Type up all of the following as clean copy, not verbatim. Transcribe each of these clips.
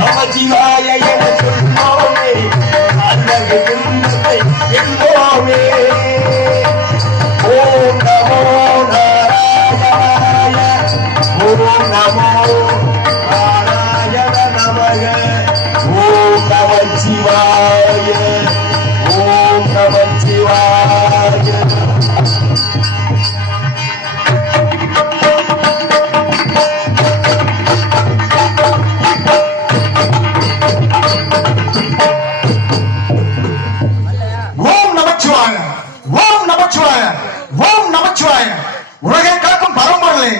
நமச்சிவாய என சொல்வோமே அன்னது என்போமே. ஓம் நமோ நாராயணாய ஓம் நமோ நாராயண நமக ஓம் நமச்சிவாய ஓம் நமச்சிவாய. உலகை காக்கும் பரம்பொருளே,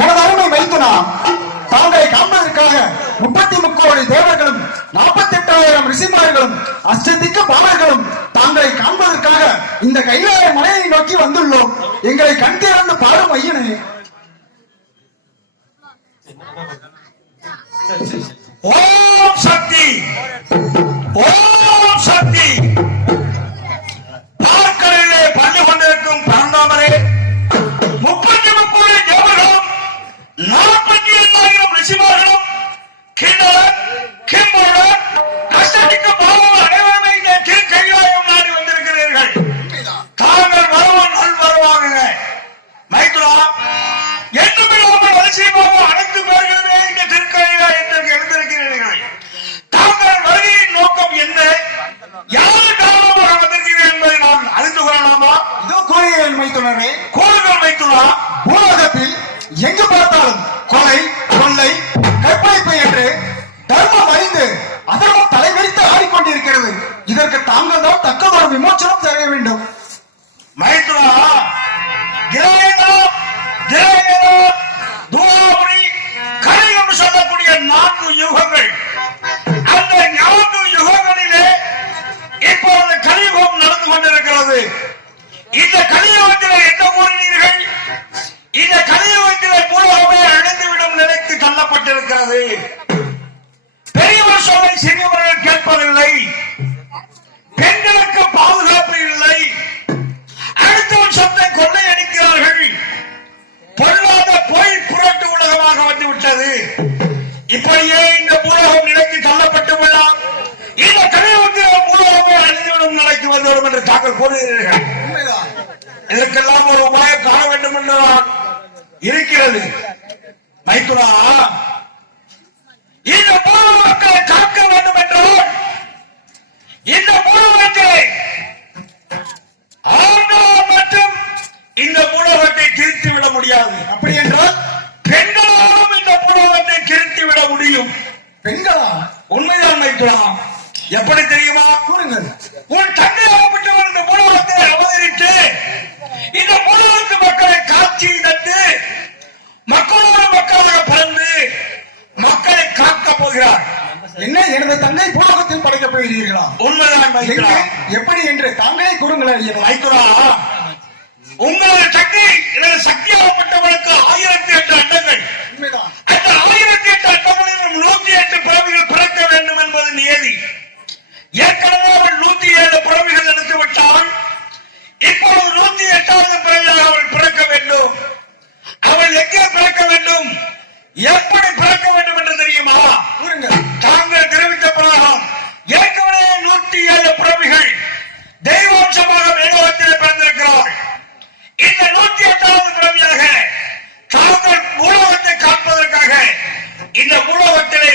எனது அருமை வைத்துனா தாங்களை காண்பதற்காக 33 தேவர்களும் 48,000 ரிஷிமார்களும் அஷ்டதிக்கு பாலர்களும் தாங்களை காண்பதற்காக இந்த கைலாய மலையை நோக்கி வந்துள்ளோம். எங்களை கண் திறந்து பாரும் ஐயனே. ஓம் சக்தி ஓம் சக்தி. பார்க்கடலிலே பள்ளி கொண்டிருக்கும் பரந்தாமரே, 33 தேவர்களும் 48,000 ரிஷிமார்களும் கிண்ணறன் கிம்புடன் கஷ்டத்திற்கு பாவம் அனைவருமே இந்த திருக்கைலாயம் நாடி வந்திருக்கிறீர்கள். தாங்கள் வரவன் நல் வருவாங்க. மைத்ரா என்றுமே உங்கள் வரிசையாக அனைத்து பேர்களுமே இந்த திருக்கைலாயத்திற்கு எழுந்திருக்கிறீர்கள். தாங்கள் வருகையின் நோக்கம் என்ன? யார் காரணமாக வந்திருக்கிறீர்கள் என்பதை நான் அறிந்து கொள்ளலாமா? இதோ கூறுகிறேன் மைத்துனரே. கோள்கள் வைத்துள்ளா பூலோகத்தில் எங்கு பார்த்தாலும் கொலை கொள்ளை கற்பழிப்பு என்று தர்மம் அறிந்து அதர்மம் தலைவரித்து ஆடிக்கொண்டிருக்கிறது. இதற்கு தாங்கள் தான் தக்கதொரு விமோச்சனம் செய்ய வேண்டும். மைத்ரா தூராபுரி கலை என்று சொல்லக்கூடிய 4 யுகங்கள், அந்த 4 யுகங்களிலே இப்பொழுது கலியுகம் நடந்து கொண்டிருக்கிறது. இந்த கலியுகத்திலே என்ன கூறினீர்கள்? இந்த கலியுகத்திலே பூலோகமே அழிந்துவிடும் நிலைக்கு தள்ளப்பட்டிருக்கிறது. பெரியவர் சொல்லை சிறியவர்கள் கேட்பதில்லை. பெண்களுக்கு பாதுகாப்பு இல்லை. அடுத்தவன் சொத்தை கொள்ளையடிக்கிறார்கள். பொல்லாத பொய் புரட்டு உலகமாக வந்துவிட்டது. இப்படியே இந்த பூலோகம் நிலைக்கு தள்ளப்பட்டு விடலாம். இந்த கலியுகத்தில் பூலோகமே அழிந்துவிடும் நிலைக்கு வந்துவிடும் என்று தாங்கள் கூறுகிறீர்கள். இதற்கெல்லாம் ஒரு உபாயம் காண வேண்டும் என்று இருக்கிறது. மைத்துரா, இந்த பூலோக மக்களை காக்க வேண்டும் என்றால் இந்த பூலோகத்தை ஆண்டோர் மற்றும் இந்த பூலோகத்தை திருத்திவிட முடியாது. அப்படி என்றால் பெண்களாலும் இந்த பூலோகத்தை திருத்திவிட முடியும். பெண்களா? உண்மைதான் மைத்துரா. எப்படி தெரியுமா? கூறுங்கள். உன் தந்தையாகப்பட்டவர் இந்த பூலோகத்தை அவதரித்து இந்த பூலோகத்து மக்களை காட்சி தந்து மக்களோடு மக்களாக பிறந்து மக்களை காக்க போகிறார். என்ன, எனது தந்தை பூலோகத்தில் படைக்கப் போகிறீர்களா? உண்மைதான் மைத்துரா. எப்படி என்று தாங்களே கூறுங்கள். மைத்துரா, உங்களது சக்தி எனது சக்தியாகப்பட்டவர்களுக்கு 1008 அண்டங்கள். அந்த 1008 அண்டங்களிலும் 108 பிறவிகள் பிறக்க வேண்டும் என்பது நியதி. ஏற்கனவே அவள் 107 பிறவிகள் எடுத்து விட்டால் இப்பொழுது 108வது பிறவியாக அவள் பிறக்க வேண்டும். அவள் எங்கே பிறக்க வேண்டும், எப்படி பிறக்க வேண்டும் என்று தெரியுமா? தாங்கள் தெரிவித்த பிரகாரம் ஏற்கனவே 107 பிறவிகள் தெய்வாம்சமாக மேலோகத்தில் பிறந்திருக்கிறார். இந்த 108வது பிறவியாக தாங்கள் பூலோகத்தை காப்பதற்காக இந்த பூலோகத்திலே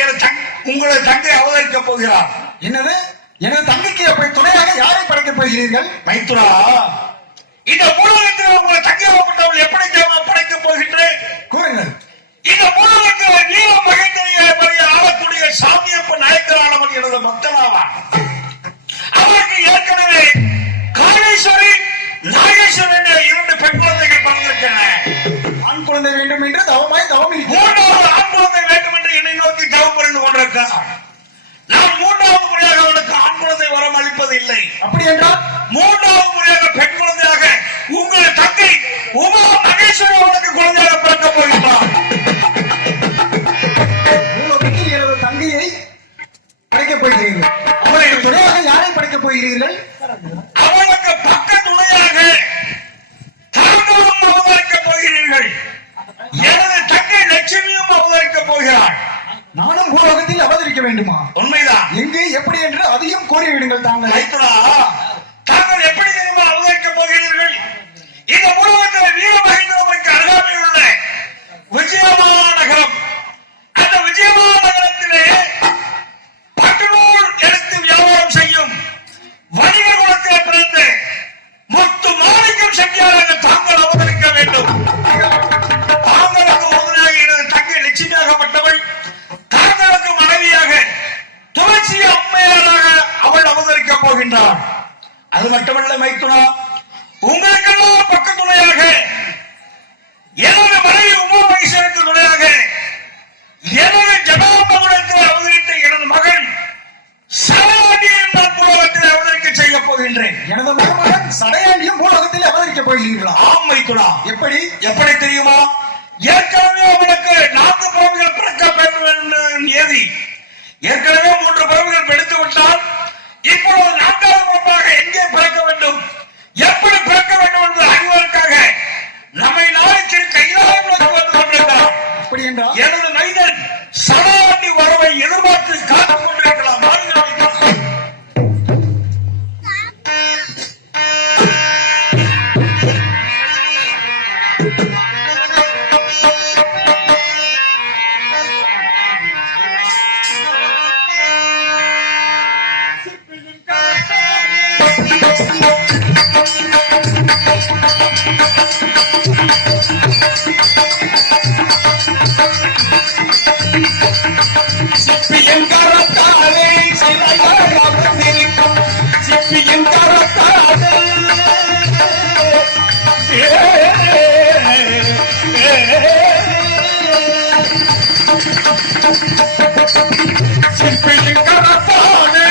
உங்களது தங்கை அவதரிக்கப் போகிறார். என்னது? எனது தங்கைக்கு அப்படி துணையாக யாரை படைக்கப் போகிறீர்கள்? மைத்துரா, இந்த பூலோகத்தில் உங்களை தங்கையாகப்பட்டவள் எப்படி படைக்கப் போகின்றேன்? கூறுங்கள். இந்த பூலோகத்தில் நீல மகேந்திரிய ஆளக்கூடிய சாமியப்ப நாயக்கரானவன் எனது பக்தனாவான். அவருக்கு ஏற்கனவே காளேஸ்வரி நாகேஸ்வரன் என்ற 2 பெண் குழந்தைகள் பிறந்திருக்கின்றன. ஆண் குழந்தை வேண்டும் என்று தவமாய் தவம் 3வது ஆண் குழந்தை வேண்டும் என்று என்னை நோக்கி தவம் புரிந்து கொண்டிருக்கிறார். நான் 3வது முறையாக அவனுக்கு ஆண் குழந்தை வரம் அளிப்பேன் இருப்பது இல்லை. அப்படி என்றால் 3வது முறையாக பெண் குழந்தையாக உங்கள் தங்கை உமா மகேஸ்வரி அவனுக்கு குழந்தையாக பிறக்க போகிறார். பூலோகத்தில் எனது தங்கையை படைக்கப் போகிறீர்கள். அவளுக்கு துணையாக யாரை படைக்கப் போகிறீர்கள்? அவனுக்கு பக்க துணையாக தாங்களும் அவதரிக்கப் போகிறீர்கள். எனது தங்கை லட்சுமியும் அவதரிக்கப் போகிறாள். நானும் பூலோகத்தில் அவதரிக்க வேண்டுமா? உண்மைதான். எங்கு எப்படி என்று அதையும் கூறிவிடுங்கள் தாங்கள். மைத்துனா, தாங்கள் எப்படி தெரியுமா அவதரிக்கப் போகிறீர்கள்? இந்த உலகத்தில் வீரமகேந்திரபுரிக்கு அருகாமையில் உள்ள விஜயவாடா நகரம். அந்த விஜயவாடா நகரத்திலே பட்டுநூல் எடுத்து வியாபாரம் செய்யும் வணிக குலத்தில் பிறந்து முத்து மாணிக்கம் செட்டியாராக தாங்கள் அவதரிக்க வேண்டும். தாங்களுக்கு உறுதுணையாக எனது தங்கை லட்சுமியாகப்பட்டவள், தாங்களுக்கு மனைவியாக துளசி அம்மையாராக அவள் அவதரிக்க போகின்றாள். அது மட்டுமல்ல மைத்துனா, உங்களுக்கெல்லாம் பக்க துணையாக எனது மனைவி உமா மகேஸ்வரனுக்கு துணையாக எனது ஜனாபகுடத்தில் அவதரித்த எனது மகன் சரவாணி என்ற புலகத்தில் அவதரிக்க செய்ய போகின்றேன். எனது மகன் சடையாண்டியும் பூலோகத்தில் அவதரிக்க போகிறீர்களா? ஆம் மைத்துனா. எப்படி எப்படி தெரியுமா? ஏற்கனவே அவனுக்கு 4 பிறவிகள் பிறக்க வேண்டும் என்று நியதி. ஏற்கனவே 3 பிறவிகள் எடுத்து விட்டால் இப்பொழுது 4வது பிறப்பாக எங்கே பிறக்க வேண்டும், எப்படி பிறக்க வேண்டும் என்று அறிவதற்காக நம்மை நாளைக்கு கைலாயங்களுக்கு வந்து கொண்டிருக்கிறார். அப்படி என்றால் எனது மைதன் சடாண்டி வரவை எதிர்பார்த்து காத்துக் கொண்டிருக்கலாம். சிப்பியின் கரத்தாலே சிலையாக அமர்ந்திருக்கும் சிப்பியின் கரத்தாலே சிற்பியின் கரத்தாலே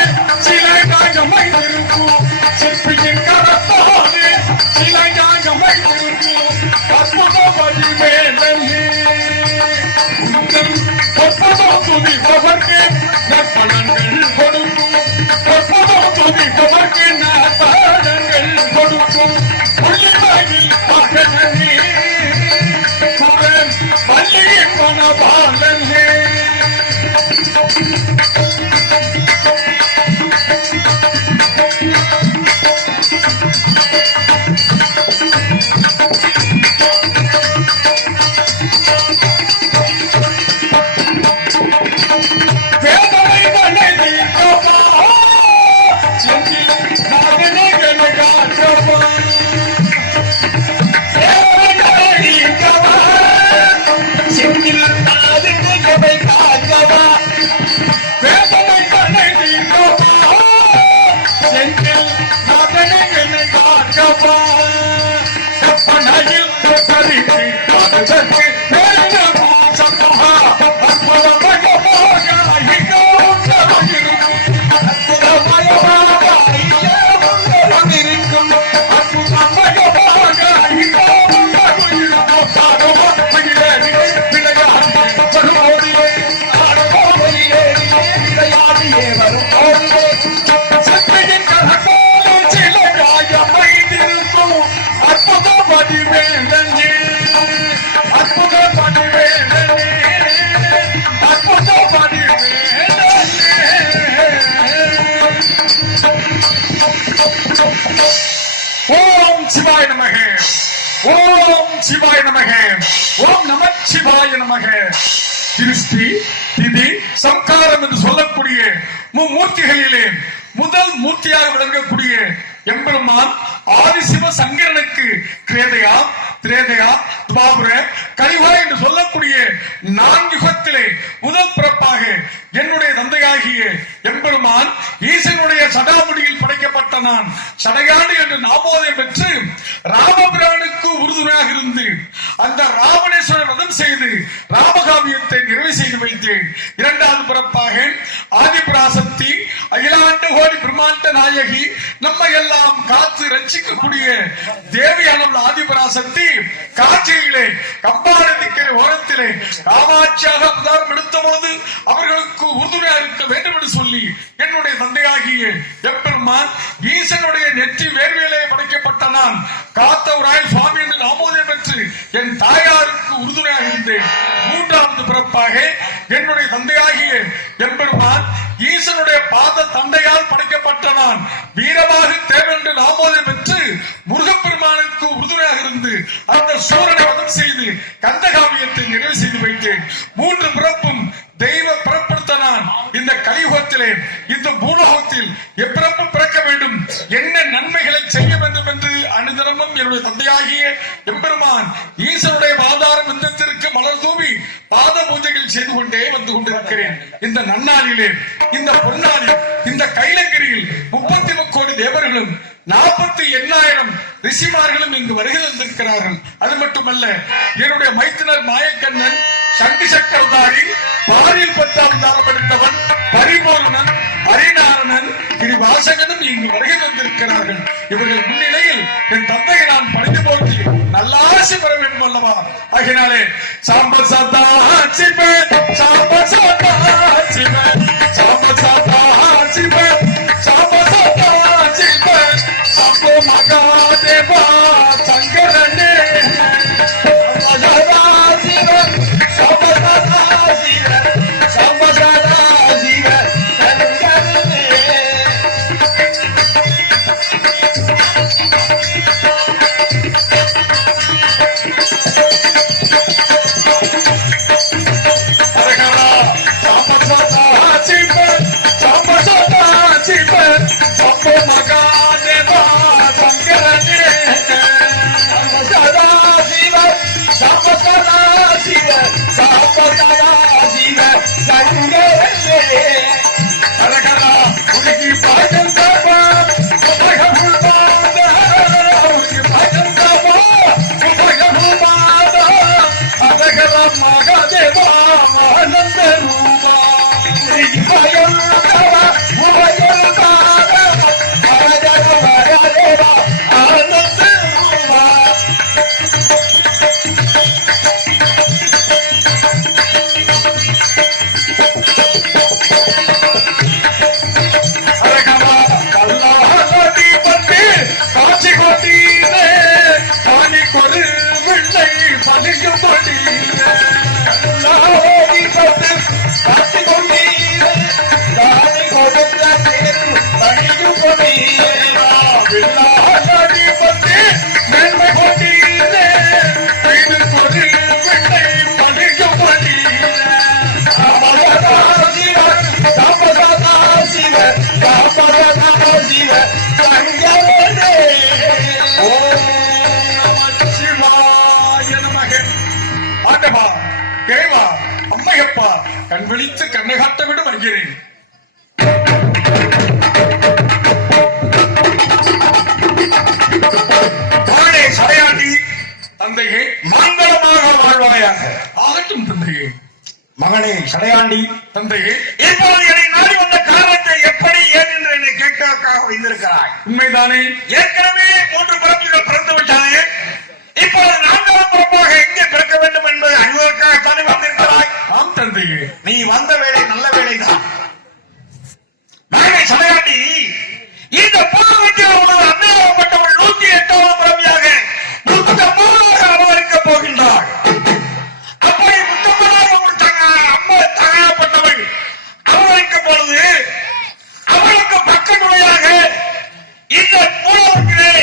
சிலையாக அமைந்திருக்கும் சிற்பியின் கரத்தாலே சிலையாக அமைந்திருக்கும் அற்புத வடிவேலனே ஒப்பதம் துதிப்பவர்க்கு நற்பலன்கள் கொடுக்கும் ஒப்பதம் துதிப்பவர்க்கு நற்பலன்கள் கொடுக்கும் புள்ளிவாயில் மகனே குரல் பள்ளியின் மனபாலனே வேதனை மனைவி சிவாய நமக, ஓம் சிவாய நமக, ஓம் நம சிவாய நமக. திருஷ்டி திதி சம்காரம் என்று சொல்லக்கூடிய மும்மூர்த்திகளிலே முதல் மூர்த்தியாக விளங்கக்கூடிய எம்பெருமான் ஆதிசிவ சங்கரனுக்கு கிரேதையா திரேதையா துவாபர கலிவா என்று சொல்லக்கூடிய 4 யுகத்திலே முதல் பிறப்பாக என்னுடைய தந்தையாகிய எம்பெருமான் ஈசனுடைய சடாமுடியில் படைக்கப்பட்ட நான் சடையாண்டி என்று நாமோதயம் பெற்று ராமபிரானுக்கு உறுதுணையாக இருந்து அந்த ராவணேஸ்வரர் வதம் செய்து ராமகாவியத்தை நிறைவு செய்து வைத்தேன். இரண்டாவது பிறப்பாக ஆதிபராசக்தி அகிலாண்ட கோடி பிரம்மாண்ட நாயகி நம்மை எல்லாம் காத்து ரட்சிக்கக்கூடிய தேவியான ஆதிபராசக்தி காட்சியிலே கம்பாரதிக்கிற ஓரத்திலே காமாட்சியாக அவதாரம் எடுத்த பொழுது அவர்களுக்கு உறுதுணையாக இருக்க வேண்டும் என்று சொல்லி என்னுடைய தந்தையாகிய எப்பெருமான் ஈசனுடைய நெற்றி வேர்வையிலே படைக்கப்பட்ட நான் காத்தவராய் சுவாமி என்று நாமோதயம் பெற்று என் தாயாருக்கு உறுதுணையாக இருந்தேன். மூன்றாவது பிறப்பாக என்னுடைய தந்தையாகிய எம்பெருமான் ஈசனுடைய பாத தண்டையால் படைக்கப்பட்ட நான் வீரமாக தேவன் என்று நாமோதயம் பெற்று முருகப்பெருமானுக்கு உறுதுணையாக இருந்து அந்த சூரனை வதம் செய்து கந்தகாவியத்தை நிறைவு செய்து வைத்தேன். மூன்று பிறப்பும் தெய்வ பிறப்படுத்த நான் இந்த கலியுகத்திலே இந்த பூலோகத்தில் எப்பிறப்பு பிறக்க வேண்டும், என்ன நன்மைகளை செய்ய வேண்டும் என்று அனுதினமும் என்னுடைய தந்தையாகிய எம்பெருமான் ஈசனுடைய ஆதாரம் விந்தத்திற்கு மலர் தூவி பாத பூஜைகள் செய்து கொண்டே வந்து கொண்டிருக்கிறேன். இந்த நன்னாளிலே இந்த பொன்னாளில் இந்த கைலங்கிரியில் 30 கோடி தேவர்களும் 48,000 ரிஷிமார்களும் இங்கு வருகை தந்திருக்கிறார்கள். அது மட்டுமல்ல, என்னுடைய மைத்துனர் மாயக்கண்ணன், சண்டி சக்கரதாரி, பாரில் 10ஆம் தாரம் எடுத்தவன், பரிபூரணன், ஹரிநாரணன், கிரிவாசகனும் இங்கு வருகை தந்திருக்கிறார்கள். இவர்கள் முன்னிலையில் என் தந்தையை நான் பணிந்து போட்டி நல்லாசி பெற வேண்டும் அல்லவா? ஆகினாலே சாம்ப சதா சிவன், சாம்ப சதா சிவன், சாம்ப சதா சிவன், சாம்ப சதா சிவன், சம்போ மகாதேவா சங்கரனே, சதா சிவன், சாம்ப சதா சிவன், சாம்ப சதா சிவன் சங்கரனே. அம்மையப்பா கண் விழித்து கண்ணை காட்ட விட வருகிறேன். சடையாண்டி தந்தையே மங்களமாக வாழ்வாயாக. ஆகட்டும் தந்தையே. மகனே சடையாண்டி தந்தையே, இப்போது என்னை நாடி வந்த காரணத்தை எப்படி ஏன் என்று என்னை கேட்கறதுக்காக வைத்திருக்கிறாய். உண்மைதானே? ஏற்கனவே 3 பிறப்புகள் பிறந்து விட்டானே, இப்போது 4ஆம் பிறப்பாக எங்கே பிறக்க வேண்டும் என்பதை அறிவதற்காகத்தானே வந்திருக்கிறாய். ஆம் தந்தையே, நீ வந்த வேலை நல்ல வேலைதான். மகனே சடையாண்டி, இந்த பூர்வத்தில் ஒரு அன்னையாகப்பட்டவள் 108ஆம் பிறவியாக முத்தம்மாவாக அவதரிக்கப் போகின்றாள். அப்படி முத்தம்மாவாக ஒரு அம்மா தகையாப்பட்டவள் அவதரிக்கும் பொழுது அவளுக்கு பக்கத்துணையாக இந்த பூலோகத்திலே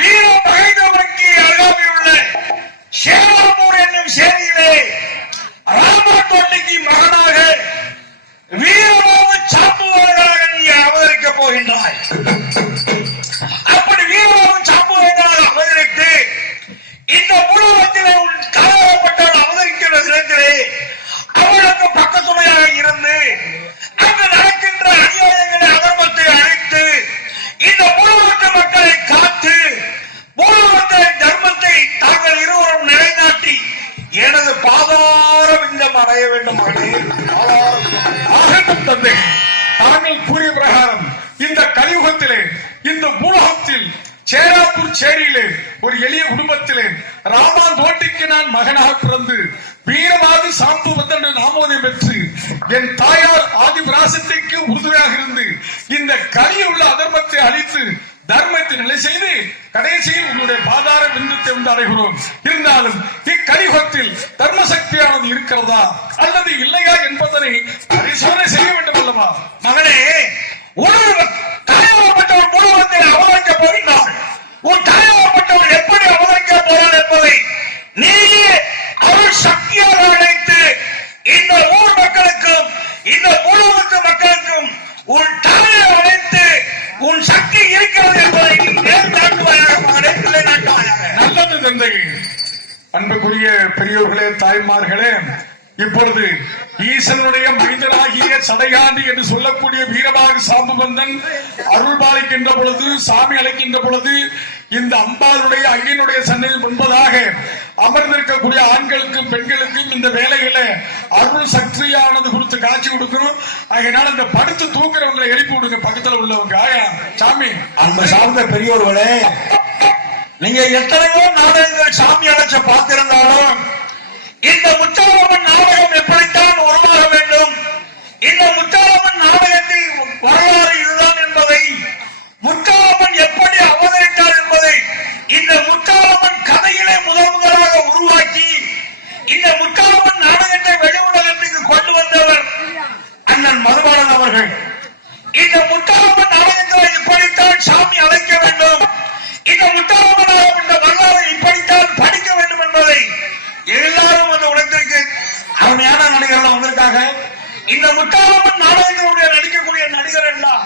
வீர மகேந்திரவருக்கு அருகாமையில் உள்ள சேவாமூர் என்னும் சேரியிலே ராமத்தொண்டிக்கு மகனாக வீரமாக சாம்புவார்களாக நீ அவதரிக்கப் போகின்றார். மயிலாப்பூர் சேரியிலே ஒரு எளிய குடும்பத்திலே ராமான் தோட்டிக்கு நான் மகனாக பிறந்து வீரவாதி சாம்புவதன் நாமோதயம் பெற்று என் தாயார் ஆதிபராசக்திக்கு உறுதுணையாக இருந்து இந்த கலியுள்ள அதர்மத்தை அழித்து தர்மத்தை நிலை செய்து கடைசியில் உன்னுடைய பாதார பிந்துத்தை வந்து அடைகிறோம். இருந்தாலும் இக்கலியுகத்தில் தர்ம சக்தியானது இருக்கிறதா அல்லது இல்லையா என்பதனை பரிசோதனை செய்ய வேண்டும் அல்லவா? மகனே, தாயாகப்பட்டவன் முழுவதை அவதரிக்க போகிறான். உன் தாயாகப்பட்டவன் எப்படி அவதரிக்க போறான் என்பதை நீயே அருள் சக்தியாக அழைத்து இந்த ஊர் மக்களுக்கும் இந்த முழுவத்து மக்களுக்கும் உன் தாயை அழைத்து உன் சக்தி இருக்கிறது என்பதை நேர் நாட்டுவாயாக மகனே, பிள்ளை நாட்டுவாயாக. நல்லது தந்தை. அன்புக்குரிய பெரியோர்களே, தாய்மார்களே, இப்பொழுது ஈசனுடைய மைந்தனாகிய சடையாண்டி என்று சொல்லக்கூடிய வீரபாகு சாம்புவந்தன் அருள் பாலிக்கின்ற பொழுது, சாமி அழைக்கின்ற பொழுது, இந்த அம்பாளுடைய ஐயனுடைய சன்னதி முன்பதாக அமர்ந்திருக்கக்கூடிய ஆண்களுக்கும் பெண்களுக்கும் இந்த வேலையில அருள் சக்தியானது கொடுத்து காட்சி கொடுக்கணும். அதனால இந்த படுத்து தூங்குறவங்களை எழுப்பி விடுங்க, பக்கத்துல உள்ளவங்க. ஆயா சாமி, அந்த சார்ந்த பெரியோர்களே, நீங்க எத்தனையோ நாடகங்கள் சாமி அழைச்ச பார்த்திருந்தாலும் இந்த முத்தாலம்மன் நாடகம் எப்படித்தான் உருவாக வேண்டும், இந்த முத்தாலம்மன் நாடகத்தில் வரலாறு இதுதான் என்பதை, முத்தாலம்மன் எப்படி அவதரித்தார் என்பதை இந்த முத்தாலம்மன் கதையிலே முதலாக உருவாக்கி இந்த முத்தாலம்மன் நாடகத்தை வெளி உலகத்துக்கு கொண்டு வந்தவர் அண்ணன் மதுபாலன் அவர்கள். இந்த முத்தாலம்மன் நாடகத்தில் இப்படித்தான் சாமி அழைக்க வேண்டும், இந்த முத்தாலம்மன் இந்த வரலாறு இப்படித்தான் படிக்க வேண்டும் என்பதை எல்லாரும் அந்த உலகத்திற்கு அருமையான நடிகர்கள் வந்திருக்காங்க. இந்த முத்தாலம்மன் நாடகங்களுடைய நடிக்கக்கூடிய நடிகர் எல்லாம்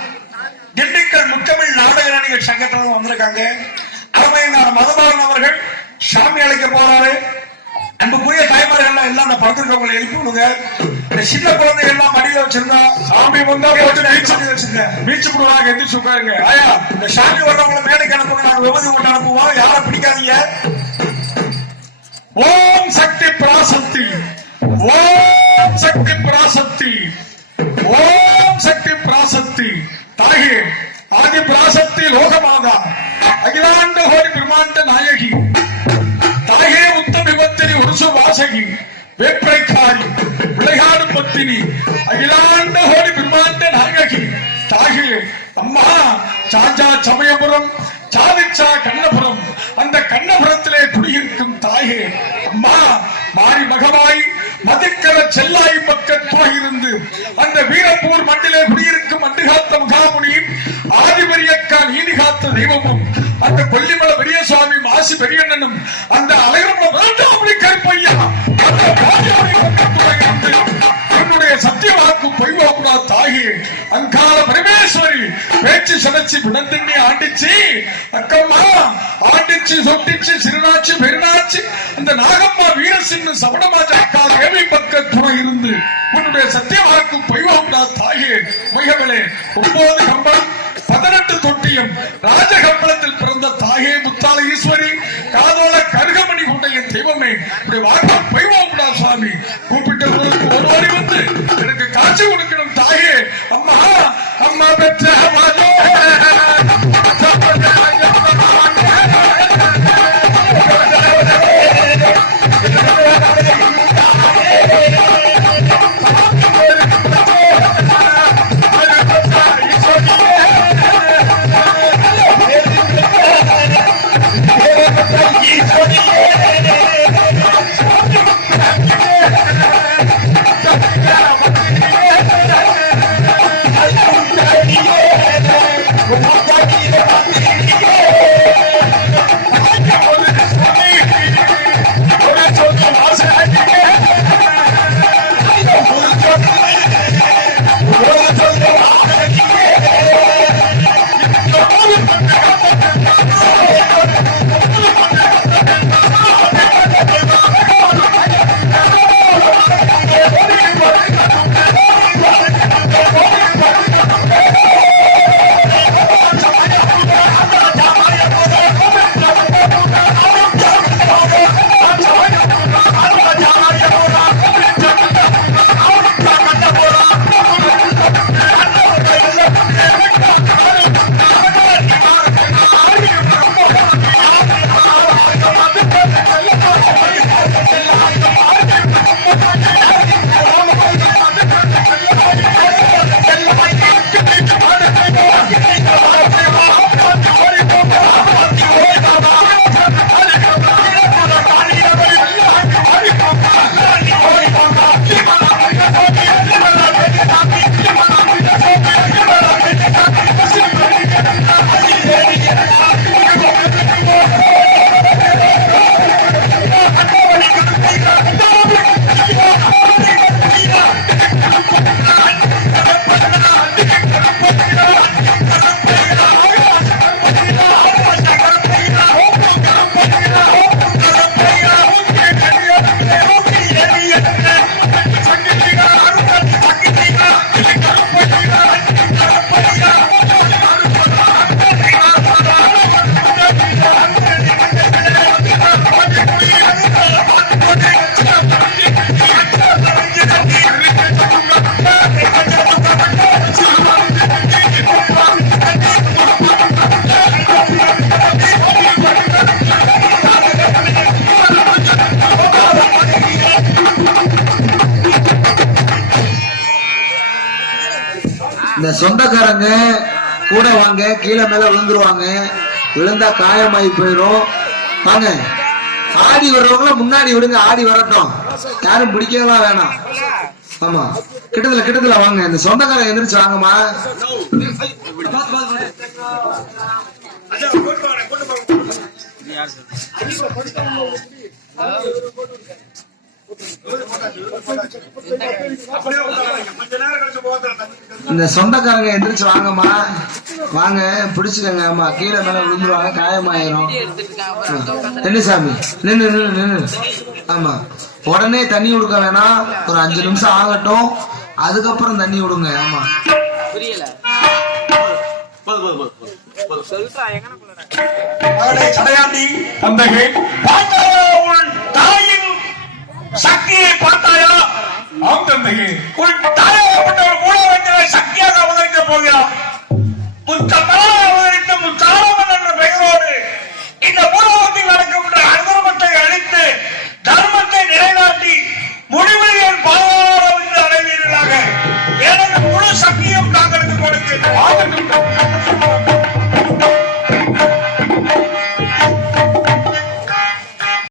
திண்டுக்கல் முத்தமிழ் நாடக நடிகர் சங்கத்தில் வந்திருக்காங்க. அருமையான மதுபாலன் அவர்கள் சாமி அழைக்க போறாரு. அன்புக்குரிய தாய்மார்கள் எல்லாம் அந்த படத்திற்கவங்களை எழுப்பி விடுங்க. இந்த சின்ன குழந்தைகள் எல்லாம் மடியில வச்சிருந்தா சாமி வந்தா போட்டு வச்சிருங்க, மீச்சு போடுவாங்க, எந்திரிச்சு உட்காருங்க. ஆயா, இந்த சாமி வர்றவங்களை மேடைக்கு அனுப்புங்க, நாங்க விபதி கொண்டு அனுப்புவோம், யாரும் பிடிக்காதீங்க. ஓம் சக்தி பராசக்தி, ஓம் சக்தி பராசக்தி, ஓம் சக்தி பராசக்தி. தாயே ஆதி பராசக்தி லோகமாதா அகிலாண்ட கோடி பிரம்மாண்ட நாயகி, தாயே உத்த விபத்தினி உருசு வாசகி, வேப்பரைக்காரி விளையாடும் பத்தினி, அகிலாண்ட கோடி பிரம்மாண்ட நாயகி. தாயே அம்மா சாஞ்சா சமயபுரம், சாதிச்சா கண்ணபுரம், அந்த கண்ணபுரத்திலே குடியிருக்கும் தாயே அம்மா மாரி மகவாய் மதிக்கர செல்லாய் பக்கம் போயிருந்து அந்த வீரப்பூர் மண்ணிலே குடியிருக்கும் அண்டுகாத்த மகாமுனி ஆதிபரியக்கான் ஈடிகாத்த தெய்வமும் அந்த கொல்லிமலை பெரிய சுவாமி மாசி பெரியண்ணனும் அந்த அலைவர வேண்டாமணி கருப்பையா அந்த பாதியாவை பக்கம் போயிருந்து என்னுடைய சத்தியவாக்கு பொய்வாக்குடா தாயே அங்கால பரமேஸ்வரி பேச்சு சமைச்சு வினந்திண்ணி ஆண்டிச்சு அக்கம்மா ஆண்டிச்சு சொட்டிச்சு சிறுநாச்சு பெருநாச்சு அந்த நாகம்மா வீரசின்னு சபடமாஜ அக்கா தேவி பக்க துணை இருந்து உன்னுடைய சத்தியவாக்கு பொய்வாக்குடா தாயே முயகளே 9 கம்பளம் 18 தொட்டியம் ராஜகம்பளத்தில் பிறந்த தாயே முத்தாள ஈஸ்வரி காதோல கருகமணி கொண்ட என் தெய்வமே வாக்கு பொய்வாக்குடா சுவாமி கூப்பிட்டவர்களுக்கு ஒரு வரி வந்து எனக்கு காட்சி கொடுக்கணும் தாயே. அம்மா அம்மா பெற்ற இந்த சொந்தக்காரங்க கூட வாங்க, கீழே மேல விழுந்துருவாங்க, விழுந்தா காயமாயி போயிரும். வாங்க, ஆடி வர்றவங்கள முன்னாடி விடுங்க, ஆடி வரட்டும், யாரும் பிடிக்கலாம் வேணாம். ஆமா, கிட்டத்துல வாங்க. இந்த சொந்தக்காரங்க எந்திரிச்சு வாங்கம்மா. இந்த சொந்தக்காரங்க எந்திரிச்சு வாங்கம்மா, வாங்க, பிடிச்சுக்கங்க. ஆமா, கீழே மேல விழுந்துருவாங்க, காயமாயிரும். என்ன சாமி, நின்னு. ஆமா, உடனே தண்ணி கொடுக்க வேணாம், ஒரு 5 நிமிஷம் ஆகட்டும், அதுக்கப்புறம் தண்ணி விடுங்க. ஆமா, சடையாண்டி தந்தையே, பார்த்தாயா உன் தாயின் சக்தியை பார்த்தாயா? ஆம் தந்தையே. உன் தாயாகப்பட்ட ஒரு மூலவஞ்சனை சக்தியாக அவதரிக்க போகிறார். உன் தப்பா